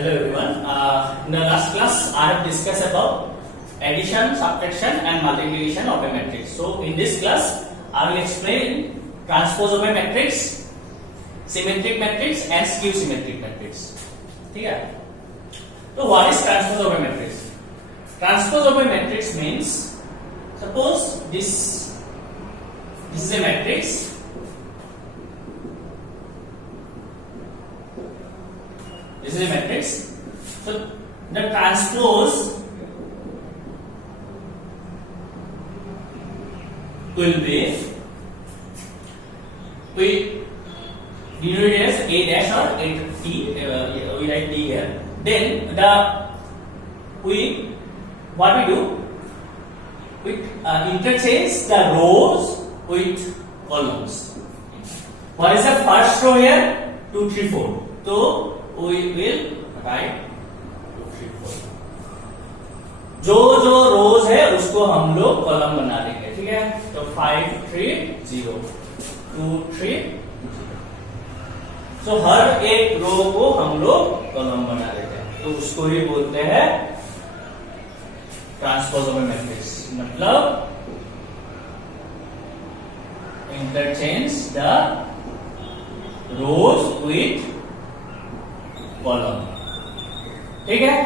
Hello everyone. In the last class, I have discussed about addition, subtraction, and multiplication of a matrix. So in this class, I will explain transpose of a matrix, symmetric matrix, and skew symmetric matrix. ठीक है? So what is transpose of a matrix? Transpose of a matrix means, suppose this is a matrix. This is a matrix. So the transpose will be, we denote it as A dash or A T. We write T here. Then what we do? We interchange the rows with columns. What is the first row here? 2, 3, 4. So we will write 2, 3, 4. जो रोज है उसको हम लोग column बना देंगे. ठीक है, तो 5, 3, 0, 2, 3, 0. सो हर एक रो को हम लोग कॉलम बना देते हैं, तो उसको ही बोलते हैं ट्रांसपोज ऑफ ए मैट्रिक्स. मतलब interchange the rows with column. ठीक है,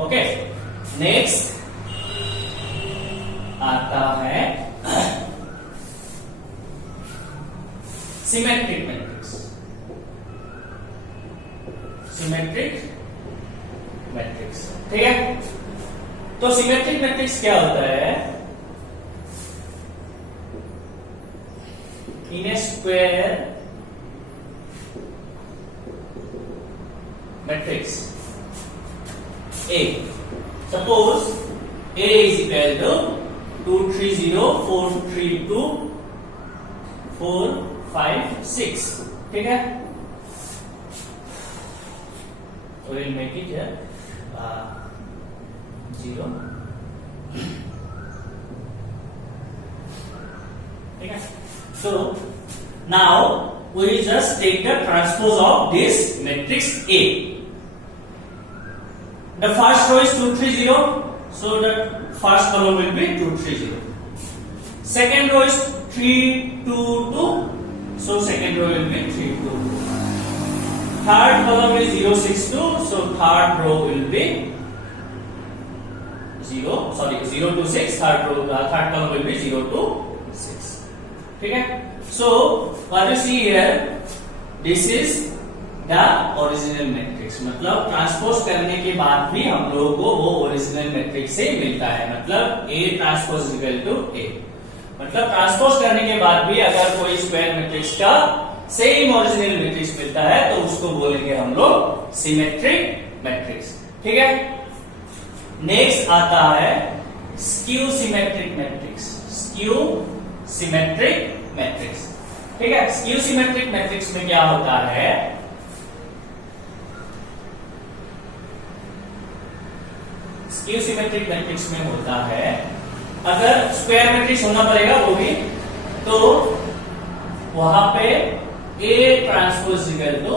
ओके. नेक्स्ट आता है सिमेट्रिक मैट्रिक्स. सिमेट्रिक मैट्रिक्स, ठीक है. तो सिमेट्रिक मैट्रिक्स क्या होता है? इन ए square matrix A, suppose A is equal to 2, 3, 0, 4, 3, 2, 4, 5, 6. ठीक है, so we'll make it here 0. ठीक है, so now we just take the transpose of this matrix A. The first row is 2, 3, 0, so the first column will be 2, 3, 0. Second row is 3, 2, 2, so second row will be 3, 2. Third column is 0, 6, 2, so third row will be 0, 2, 6. Third column will be 0, 2, 6. ठीक है, so what you see here, this is the original matrix. मतलब transpose करने के बाद भी हम लोगों को वो ओरिजिनल मैट्रिक्स से मिलता है. मतलब A transpose equal to A. मतलब ट्रांसपोज करने के बाद भी अगर कोई स्क्वायर मैट्रिक्स का सेम ओरिजिनल मैट्रिक्स मिलता है तो उसको बोलेंगे हम लोग सिमेट्रिक मैट्रिक्स. ठीक है, नेक्स्ट आता है skew symmetric matrix. Skew symmetric matrix. ठीक है, स्क्यू सिमेट्रिक मैट्रिक्स में क्या होता है? स्क्यू सिमेट्रिक मैट्रिक्स में होता है, अगर स्क्वायर मैट्रिक्स होना पड़ेगा वो भी, तो वहां पे A transpose equal to -A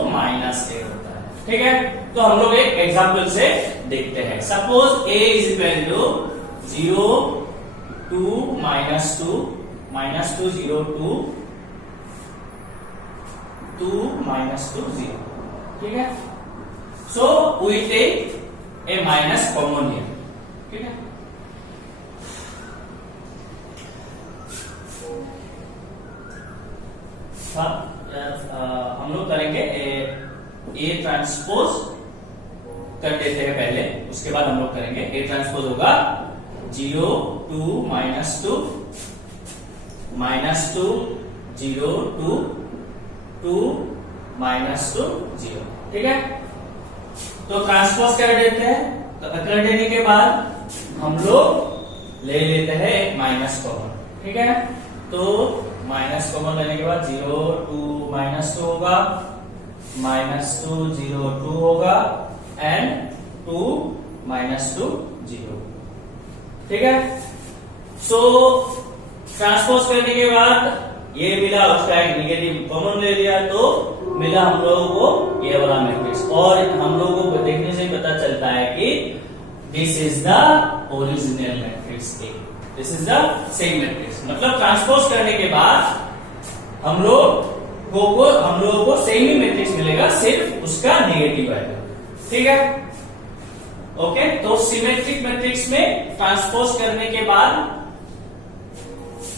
होता है. ठीक है, तो हम लोग एक एग्जांपल से देखते हैं. Suppose A is equal to 0, 2, -2, -2, 0, 2, 2, -2, 0. ठीक है, so we take a minus common here. ठीक है, हम लोग करेंगे ए ट्रांसपोज कर देते हैं पहले, उसके बाद हम लोग करेंगे ए ट्रांसपोज होगा 0, 2, -2, -2, 0, 2, 2, -2, 0. ठीक है, तो ट्रांसपोज कर देते हैं. कर देने के बाद हम लोग ले लेते हैं एक माइनस कॉमन. ठीक है, तो माइनस कॉमन लेने के बाद 0, 2, -2 होगा, -2, 0, 2 होगा, एंड 2, -2, 0. ठीक है, सो ट्रांसपोज करने के बाद ये मिला, उसका एक निगेटिव कॉमन ले लिया, तो मिला हम लोगों को ये वाला मैट्रिक्स। और हम लोगों को देखने से पता चलता है कि this is the original matrix A, this is the same matrix. मतलब ट्रांसपोज करने के बाद हम लोगों को सेम ही मैट्रिक्स मिलेगा, सिर्फ उसका नेगेटिव आएगा। ठीक है, ओके। तो सिमेट्रिक मैट्रिक्स में ट्रांसपोज करने के बाद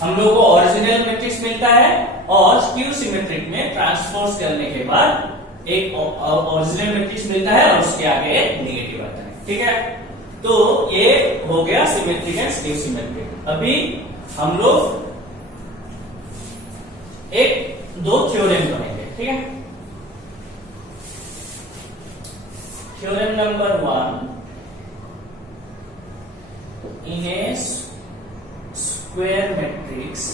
हम लोगों को ओरिजिनल मैट्रिक्स मिलता है, और स्क्यू सिमेट्रिक में ट्रांसपोज करने के बाद एक ओरिजिनल मैट्रिक्स मिलता है और उसके आगे एक नेगेटिव आता है। ठीक है, तो ये हो गया सिमेट्रिक एंड स्क्यू सिमेट्रिक। अभी हम लोग दो थ्योरम पढ़ेंगे। ठीक है, theorem number 1, in a square matrix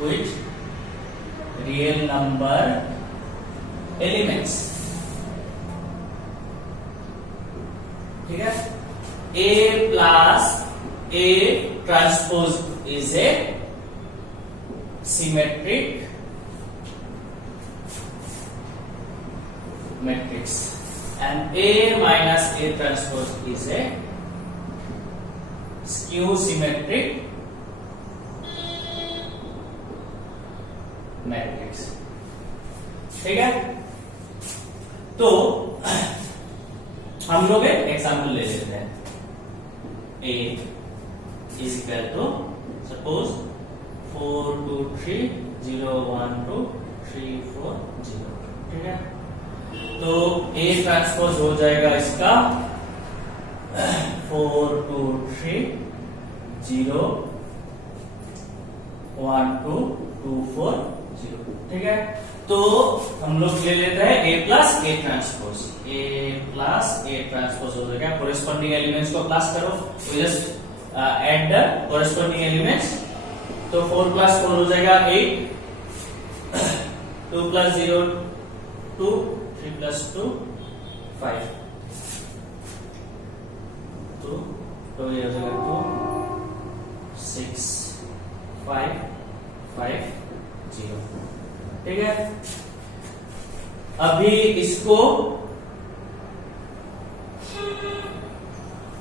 with real number elements, ठीक है, A plus A transpose is a symmetric matrix and A minus A transpose is a skew symmetric matrix। ठीक है, तो हम लोग एक एग्जाम्पल ले लेते हैं। A is equal to suppose 4 2 3 0 1 2 3 4 0। ठीक है, तो A ट्रांसपोज हो जाएगा इसका 4 2 3 0 1 2 2 4 0। ठीक है, तो हम लोग ले लेते हैं A plus A transpose. A plus A transpose हो जाएगा, कोरेस्पॉन्डिंग एलिमेंट्स को प्लस करो, just add the corresponding elements. तो 4 प्लस 4 हो जाएगा 8, 2 प्लस 0 2, 3 plus 2 5, तो ये हो जाएगा 2 6 5 5 0। ठीक है, अभी इसको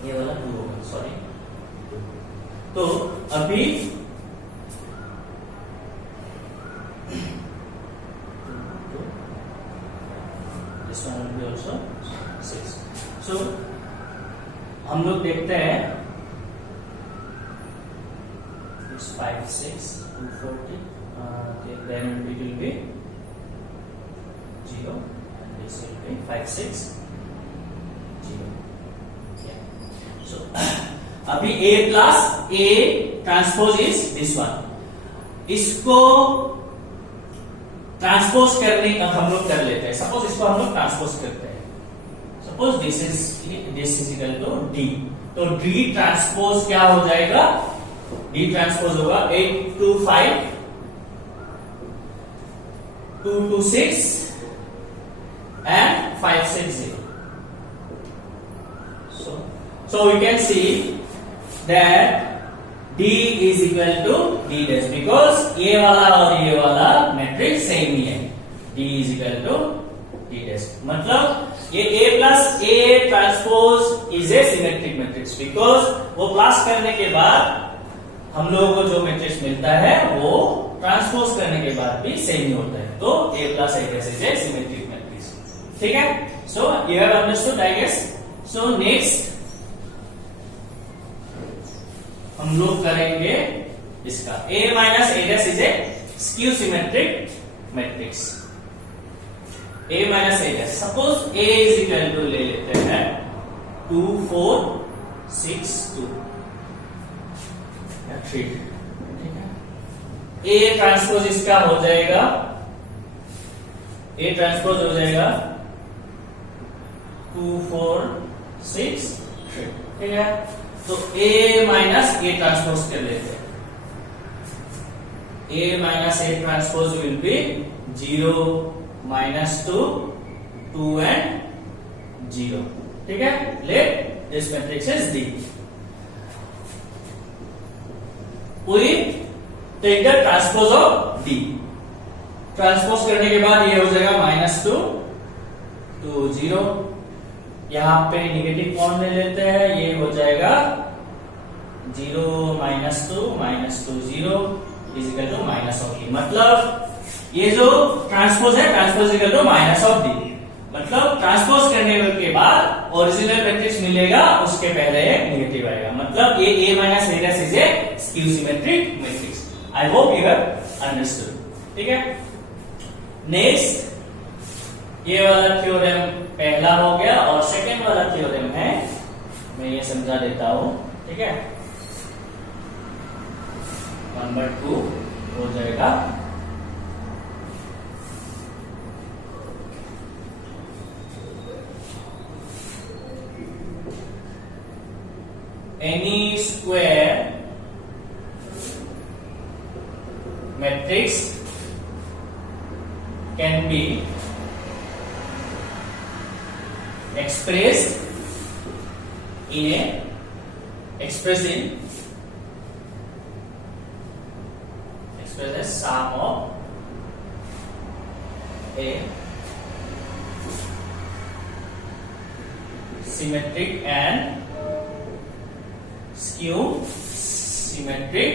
ये वाला 2 होगा, सॉरी। तो अभी this one will be also 6। So हम लोग देखते हैं it's 5 6 240, then it will be 0 and this will be 5 6 0। So अभी A plus A transpose is this one. इसको ट्रांसपोज करने का हम लोग कर लेते हैं। सपोज इसको हम लोग ट्रांसपोज करते हैं, suppose this is equal to D, तो D ट्रांसपोज क्या हो जाएगा? D ट्रांसपोज होगा 8 2 5 2 2 6 and 5 6 0। So we can see that D is equal to D dash, because ये वाला और ये वाला मैट्रिक्स सेम ही है। D is equal to D dash, मतलब ये A plus A transpose is a symmetric matrix, because वो प्लस करने के बाद हम लोगों को जो मैट्रिक्स मिलता है वो ट्रांसपोज करने के बाद भी सेम ही होता है। तो A plus A dash is a symmetric matrix. ठीक है, so you have understood I guess. So next हम लोग करेंगे इसका A minus A dash is a skew symmetric matrix. A minus A dash, suppose A is equal to ले लेते हैं 2 4 6 2 3। ठीक है, A ट्रांसपोज इसका हो जाएगा, A ट्रांसपोज हो जाएगा 2 4 6 3। ठीक है, तो A माइनस A ट्रांसपोज कर लेते हैं। A minus A transpose will be 0 minus 2 2 and 0। ठीक है, let this matrix is D। We take the transpose of D. Transpose करने के बाद ये हो जाएगा -2 to 0। यहां पे निगेटिव कौन ले लेते हैं, ये हो जाएगा 0 -2 -2 0 is equal to minus of D. मतलब ये जो ट्रांसपोज है, transpose equal to minus of D. मतलब ट्रांसपोज करने के बाद ओरिजिनल मैट्रिक्स मिलेगा, उसके पहले नेगेटिव आएगा। मतलब ये A minus is a skew symmetric matrix. I hope you have understood. ठीक है, नेक्स्ट ये वाला थ्योरम पहला हो गया, और सेकंड वाला थ्योरम है, मैं ये समझा देता हूं। ठीक है, नंबर 2 हो जाएगा any square matrix can be expressed as sum of a symmetric and skew symmetric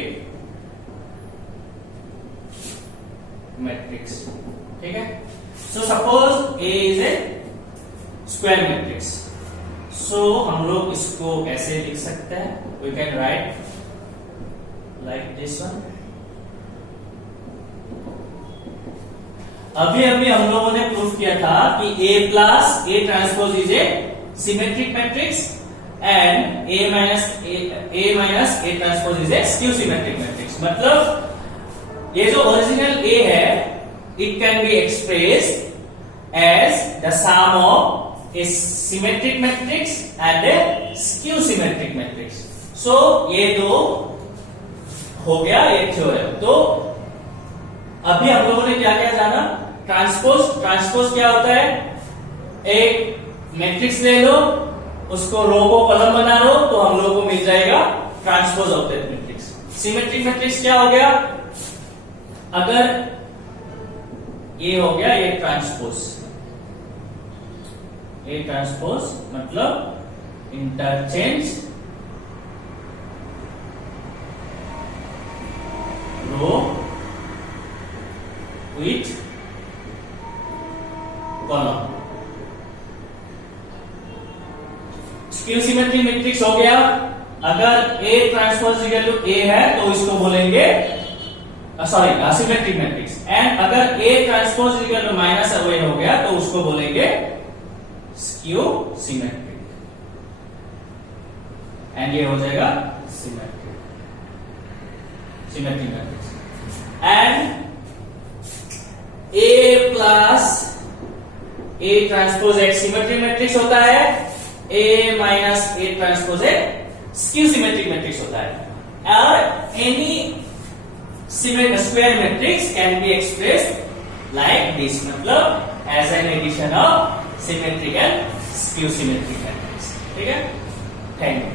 matrix। ठीक है, so suppose A is a square matrix. So हम लोग इसको कैसे लिख सकते हैं, we can write like this one. अभी हम लोगों ने प्रूफ किया था कि A plus A transpose is a symmetric matrix and A minus A transpose is a skew symmetric matrix. मतलब ये जो ओरिजिनल A है, it can be expressed as the sum of a symmetric matrix and A skew symmetric matrix. So ये दो हो गया एक theorem. तो अभी हम लोगों ने क्या क्या जाना, ट्रांसपोज क्या होता है, एक मैट्रिक्स ले लो, उसको रो को कॉलम बना लो, तो हम लोगों को मिल जाएगा transpose of that matrix. Symmetric matrix क्या हो गया, अगर ये हो गया ये ट्रांसपोज मतलब interchange row with column. Skew symmetric matrix हो गया, अगर A transpose equal to A है तो इसको बोलेंगे सिमेट्रिक मैट्रिक्स। एंड अगर A transpose equal to minus A हो गया तो उसको बोलेंगे स्क्यू सिमेट्रिक। एंड ये हो जाएगा symmetric matrix. And A plus A transpose एक सिमेट्रिक मैट्रिक्स होता है, A माइनस A ट्रांसपोज एक स्क्यू सिमेट्रिक मैट्रिक्स होता है। और any square matrix can be expressed like this, मतलब as an addition of symmetric and skew symmetric matrix। ठीक है, थैंक यू।